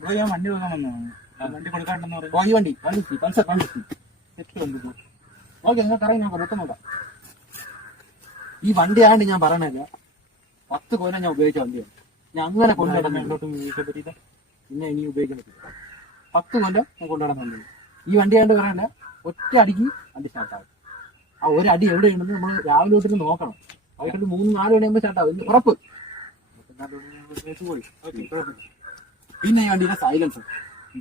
Bro ഞാൻ വണ്ടി വന്നതാണ് വണ്ടി കൊടുക്കാണ്ടെന്ന് പറയും വാങ്ങി ഈ വണ്ടി ഫിഫ്റ്റി പൾസർ വണ്ടി സെറ്റ് വണ്ടി ഓക്കെ നിങ്ങൾക്ക് അറിയാം ഞാൻ കൊടുത്തു നോക്കാം. ഈ വണ്ടിയാണ്ട് ഞാൻ പറയണില്ല പത്ത് കൊല്ലം ഞാൻ ഉപയോഗിച്ച വണ്ടിയാണ്. ഞാൻ അങ്ങനെ കൊണ്ടുനടന്നു മേലോട്ട് പിന്നെ ഇനി ഉപയോഗിക്കാൻ പറ്റില്ല. പത്ത് കൊല്ലം ഞാൻ കൊണ്ടുനടന്നു ഈ വണ്ടി ആണ്ട് പറയണ്ട ഒറ്റ അടിക്ക് വണ്ടി സ്റ്റാർട്ടാവും ആ ഒരു അടി എവിടെയുണ്ടെന്ന് നമ്മൾ രാവിലെ തൊട്ടിട്ട് നോക്കണം. വൈകിട്ട് മൂന്ന് നാല് മണിയാകുമ്പോൾ സ്റ്റാർട്ടാവും ഉറപ്പ്? പോയി. ഓക്കെ പിന്നെ ഈ വണ്ടിയുടെ സൈലൻസർ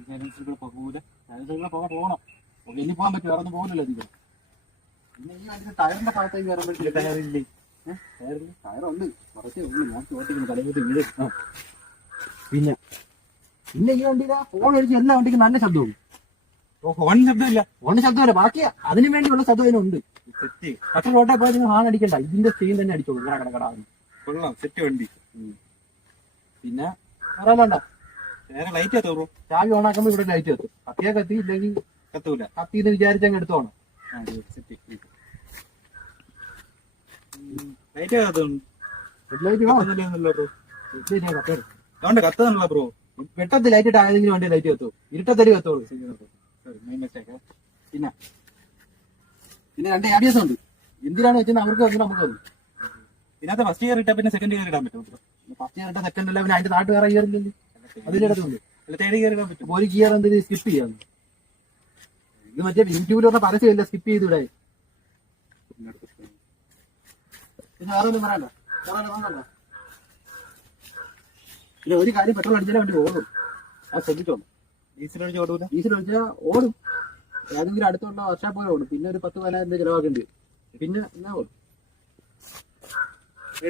സൈലൻസറുകൾ പോകൂല സൈലൻസറുകളെ പോകാൻ പോകണം ഇനി പോകാൻ പറ്റും വേറെ ഒന്നും പോകുന്നില്ല അധികം പിന്നെ ഈ വണ്ടിയുടെ ടയറിന്റെ ഭാഗത്തേക്ക് വരുമ്പോഴത്തേക്ക് ടയറില്ലേ ടയറുണ്ട് കുറച്ചേ ഉള്ളൂ. ഞാൻ ചോട്ടിക്കുന്നു. തലയിട്ട് വീട് ആ. പിന്നെ പിന്നെ ഈ വണ്ടിയുടെ ഫോൺ അടിച്ച് എല്ലാ വണ്ടിക്കും നല്ല ശബ്ദവും ഹോൺ ശബ്ദമില്ല. ഫോണിന് ശബ്ദമല്ല ബാക്കി അതിനു വേണ്ടിയുള്ള ശബ്ദം അതിനുണ്ട് പക്ഷെ റോട്ടെ പോയി നിങ്ങൾ ഹാൺ അടിക്കണ്ട. ഇതിന്റെ സ്ക്രീൻ തന്നെ അടിച്ചോളൂ. കട കട കട. കൊള്ളാം. സെറ്റ് വണ്ടി. പിന്നെ പറയാനുണ്ട വേറെ ലൈറ്റ് കത്തുള്ളൂ ചാവി ഓൺ ഓണാക്കുമ്പോൾ ഇവിടെ ലൈറ്റ് കത്തും കത്തിയാ കത്തി ഇല്ലെങ്കിൽ കത്തൂല. കത്തി എന്ന് വിചാരിച്ചങ്ങ് എടുത്തോണം. ലൈറ്റ് ബ്രോ വെട്ടത്തിൽ ലൈറ്റ് ഇട്ട് ആയതെങ്കിലും വണ്ടി ലൈറ്റ് കത്തും? കത്തോളൂ. പിന്നെ? പിന്നെ രണ്ട് ഉണ്ട്. എന്തിനാണ് വെച്ചാൽ അവർക്ക് വന്നു നമുക്ക് വന്നു ഇതിനകത്ത് ഫസ്റ്റ് ഇയർ ഇട്ടാ പിന്നെ സെക്കൻഡ് ഇയർ ഇടാൻ പറ്റും ഫസ്റ്റ് ഇയർ സെക്കൻഡ് അല്ല പിന്നെ അതിന്റെ ഇയർ ഇല്ലല്ലോ. അതിലിടത്തുണ്ട് ഒരു ഗിയർ എന്തെങ്കിലും സ്കിപ്പ് ചെയ്യാം? ഇത് മറ്റേ പരസ്യമില്ല സ്കിപ്പ് ചെയ്തൂടെ? പിന്നെ വേറെ ഒന്നും പറയണ്ട. വേറെ ഒന്നും പറയണ്ട. പിന്നെ ഒരു കാര്യം പെട്രോൾ അടിച്ചാലേ വണ്ടി ഓടും. അത് ശ്രദ്ധിച്ചോളൂ ഡീസൽ അടിച്ച് ഓടൂല? ഡീസൽ അടിച്ചാൽ ഓടും. ഏതെങ്കിലും അടുത്തുള്ള വർഷാപ്പ് പോലെ ഓടും. പിന്നെ ഒരു പത്ത് പതിനായിരം രൂപ ചിലവാക്കേണ്ടി. വരും പിന്നെ എന്നാ ഓടും?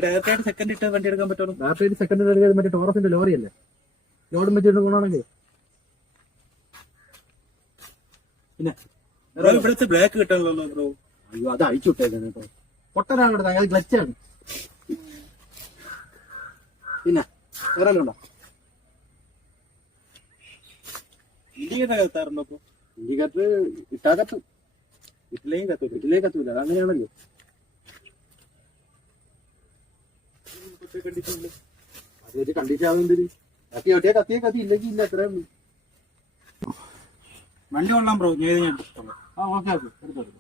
ഡയറക്റ്റ് സെക്കൻഡ് ഇട്ട് വണ്ടി എടുക്കാൻ പറ്റുള്ളൂ. ബാറ്ററി സെക്കൻഡ് മറ്റേ ടോറസിന്റെ ലോറി അല്ലേ ലോഡും വെച്ചിട്ട് പോകണമെങ്കിൽ പിന്നെ ബ്രോ ഇവിടുത്തെ ബ്രേക്ക് കിട്ടാനല്ലോ ബ്രോ അയ്യോ അത് അഴിച്ചു വിട്ടേക്കാണ് കേട്ടോ. പൊട്ടനാണ് കേട്ടോ അയാൾ ഗ്ലച്ചാണ് പിന്നെ വേറെ ഉണ്ടോ? ഇന്ത്യയുടെ കത്താറുണ്ടോ ഇൻഡിക്കേറ്റർ ഇട്ടാ കത്തും. ഇട്ടിലേയും കത്തൂല. ഇട്ടിലേയും കത്തൂല. അത് വെച്ച് കണ്ടീഷൻ ആവുന്നതിന് കത്തി എവിടെയാ കത്തിയ കത്തി ഇല്ലെങ്കിൽ ഇല്ല എത്രയും വണ്ടി കൊള്ളാം ബ്രോ. ഞാൻ എടുത്തോളാം ആ ഓക്കെ ഓക്കെ എടുത്തോ എടുത്തോ